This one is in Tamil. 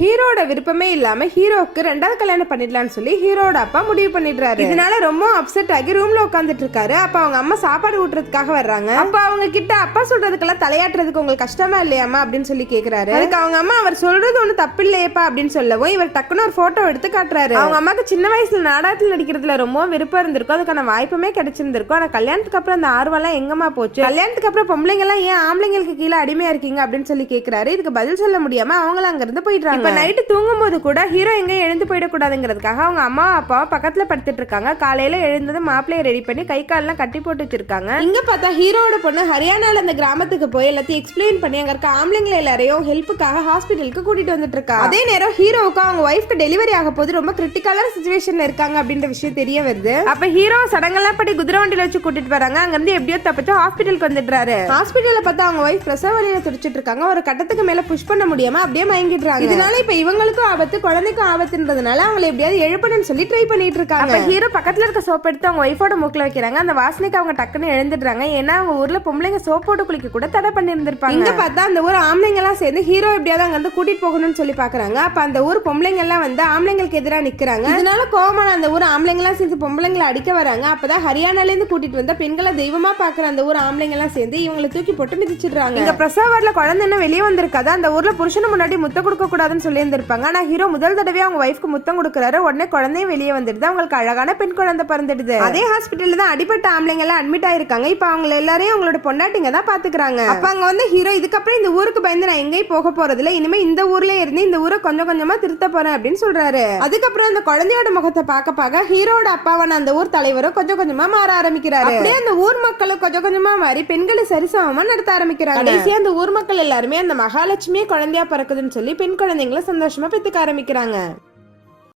ஹீரோட விருப்பமே இல்லாம ஹீரோக்கு ரெண்டாவது கல்யாணம் பண்ணிடலாம்னு சொல்லி ஹீரோட அப்பா முடிவு பண்ணிடுறாரு. இதனால ரொம்ப அப்செட் ஆகி ரூம்ல உட்காந்துட்டு இருக்காரு. அப்ப அவங்க அம்மா சாப்பாடு ஊட்டுறதுக்காக வர்றாங்க. அப்ப அவங்க கிட்ட அப்பா சொல்றதுக்கெல்லாம் தலையாட்டுறதுக்கு உங்களுக்கு கஷ்டமா இல்லையாமா அப்படின்னு சொல்லி கேக்குறாரு. அதுக்கு அவங்க அம்மா அவர் சொல்றது ஒண்ணு தப்பு இல்லையப்பா அப்படின்னு சொல்லவும் இவர் டக்குன்னு ஒரு போட்டோ எடுத்து காட்டுறாரு. அவங்க அம்மாக்கு சின்ன வயசுல நாடகத்தில் நடிக்கிறதுல ரொம்ப விருப்பம் இருந்திருக்கும், அதுக்கான வாய்ப்புமே கிடைச்சிருந்திருக்கும். ஆனா கல்யாணத்துக்கு அப்புறம் அந்த ஆர்வம் எங்கம்மா போச்சு, கல்யாணத்துக்கு அப்புறம் பொம்பளைங்க எல்லாம் ஏன் ஆம்பளைங்களுக்கு கீழே அடிமையா இருக்கீங்க அப்படின்னு சொல்லி கேக்குறாரு. இதுக்கு பதில் சொல்ல முடியாம அவங்கள அங்க இருந்து போயிடுறாங்க. இப்ப நைட்டு தூங்கும் போது கூட ஹீரோ எங்க எழுந்து போயிடக்கூடாதுங்கிறதுக்காக அவங்க அம்மா அப்பா பக்கத்துல படுத்துட்டு இருக்காங்க. காலையில எழுந்தது மாப்பிள்ளைய ரெடி பண்ணி கை காலெல்லாம் கட்டி போட்டு வச்சிருக்காங்க. இங்க பார்த்தா ஹீரோட பொண்ணு ஹரியானால அந்த கிராமத்துக்கு போய் எல்லாத்தையும் எக்ஸ்பிளைன் பண்ணி அங்க இருக்க ஆம்பளைங்களை எல்லாரையும் ஹெல்ப்புக்காக ஹாஸ்பிட்டலுக்கு கூட்டிட்டு வந்துட்டு இருக்கா. அதே நேரம் ஹீரோவுக்கு அவங்க ஒய்ஃப்க்கு டெலிவரி ஆக போது ரொம்ப கிரிட்டிக்கலான சிச்சுவேஷன்ல இருக்காங்க அப்படின்ற விஷயம் தெரிய வருது. அப்ப ஹீரோ சடங்கெல்லாம் படி குதிரை வண்டியில வச்சு கூட்டிட்டு வராங்க. அங்க இருந்து எப்படியோ தப்பிச்சு ஹாஸ்பிட்டலுக்கு வந்துடுறாரு. ஹாஸ்பிட்டல்ல பார்த்தா அவங்க ஒய்ஃப் பிரசவ வலியில துடிச்சிட்டு இருக்காங்க. ஒரு கட்டத்துக்கு மேல புஷ் பண்ண முடியாம அப்படியே மயங்கிடுறாங்க. இதனால இப்ப இவங்களுக்கும் ஆபத்து குழந்தைக்கும் ஆபத்துன்றதுனால அவங்களை எப்படியாவது எழுப்பணும்னு சொல்லி ட்ரை பண்ணிட்டு இருக்காங்க. அப்ப ஹீரோ பக்கத்துல இருக்க சோப் எடுத்து அவங்க ஒய்ஃபோட மூக்குல வைக்கிறாங்க. அந்த வாசனைக்கு அவங்க டக்குன்னு எழுந்துடுறாங்க. ஏன்னா அவங்க ஊர்ல பொம்பளைங்க சோப் போட்டு குளிக்க கூட தடை பண்ணி இருந்திருப்பாங்க. இங்க பார்த்தா அந்த ஊர் ஆம்பளைங்க எல்லாம் சேர்ந்து ஹீரோ எப்படியாவது அங்க வந்து கூட்டிட்டு போகணும்னு சொல்லி பாக்குறாங்க. அப்ப அந்த ஊர் பொம்பளைங்க எல்லாம் வந்து ஆம்பளைங்களுக்கு எதிராக நிக்கிறாங்க. இதனால கோவமான அந்த ஊர் ஆம்பளைங்க எல்லாம் சேர்ந்து பொம்பளைங்களை அடிக்க வராங்க. அப்பதான் ஹரியானால இருந்து கூட்டிட்டு வந்த பெண்களை தெய்வமா பாக்குற அந்த ஊர் ஆம்பளைங்க எல்லாம் சேர்ந்து இவங்களை தூக்கி போட்டு மிதிச்சிடுறாங்க. இங்க பிரசவ வார்டுல குழந்தை என்ன வெளியே வந்திருக்காது. அந்த ஊர்ல புருஷனை முன்னாடி முத்தம் கொடுக்க கூடாதுன்னு சொல்லி இருந்திருப்பாங்க. ஆனா ஹீரோ முதல் தடவை அவங்க ஒய்ஃப்க்கு முத்தம் கொடுக்குறாரு. உடனே குழந்தையும் வெளியே வந்துடுது. அவங்களுக்கு அழகான பெண் குழந்தை பிறந்துடுது. அதே ஹாஸ்பிட்டல்ல தான் அடிபட்ட ஆம்பளைங்க எல்லாம் அட்மிட் ஆயிருக்காங்க. இப்ப அவங்க எல்லாரையும் அவங்களோட பொண்டாட்டிங்க தான் பாத்துக்கிறாங்க. அப்ப அங்க வந்து ஹீரோ இதுக்கப்புறம் இந்த ஊருக்கு பயந்து நான் எங்கேயும் போக போறது இல்ல, இனிமே இந்த ஊர்ல இருந்து இந்த ஊரை கொஞ்சம் கொஞ்சமா திருத்த போறேன் அப்படின்னு சொல்றாரு. அதுக்கப்புறம் அந்த குழந்தையோட முகத்தை பார்க்க ஹீரோட அப்பாவான அந்த ஊர் தலைவரும் கொஞ்சம் கொஞ்சமா மாற ஆரம்பிக்கிறாரு. அப்படியே அந்த ஊர் மக்களும் கொஞ்சம் கொஞ்சமா மாறி பெண்களை சரிசமமா நடத்த ஆரம்பிக்கிறாங்க. கடைசியா அந்த ஊர் மக்கள் எல்லாருமே அந்த மகாலட்சுமியே குழந்தையா பிறக்குதுன்னு சொல்லி பெண் குழந்தைங்களை சந்தோஷமா பெத்துக்க ஆரம்பிக்கிறாங்க.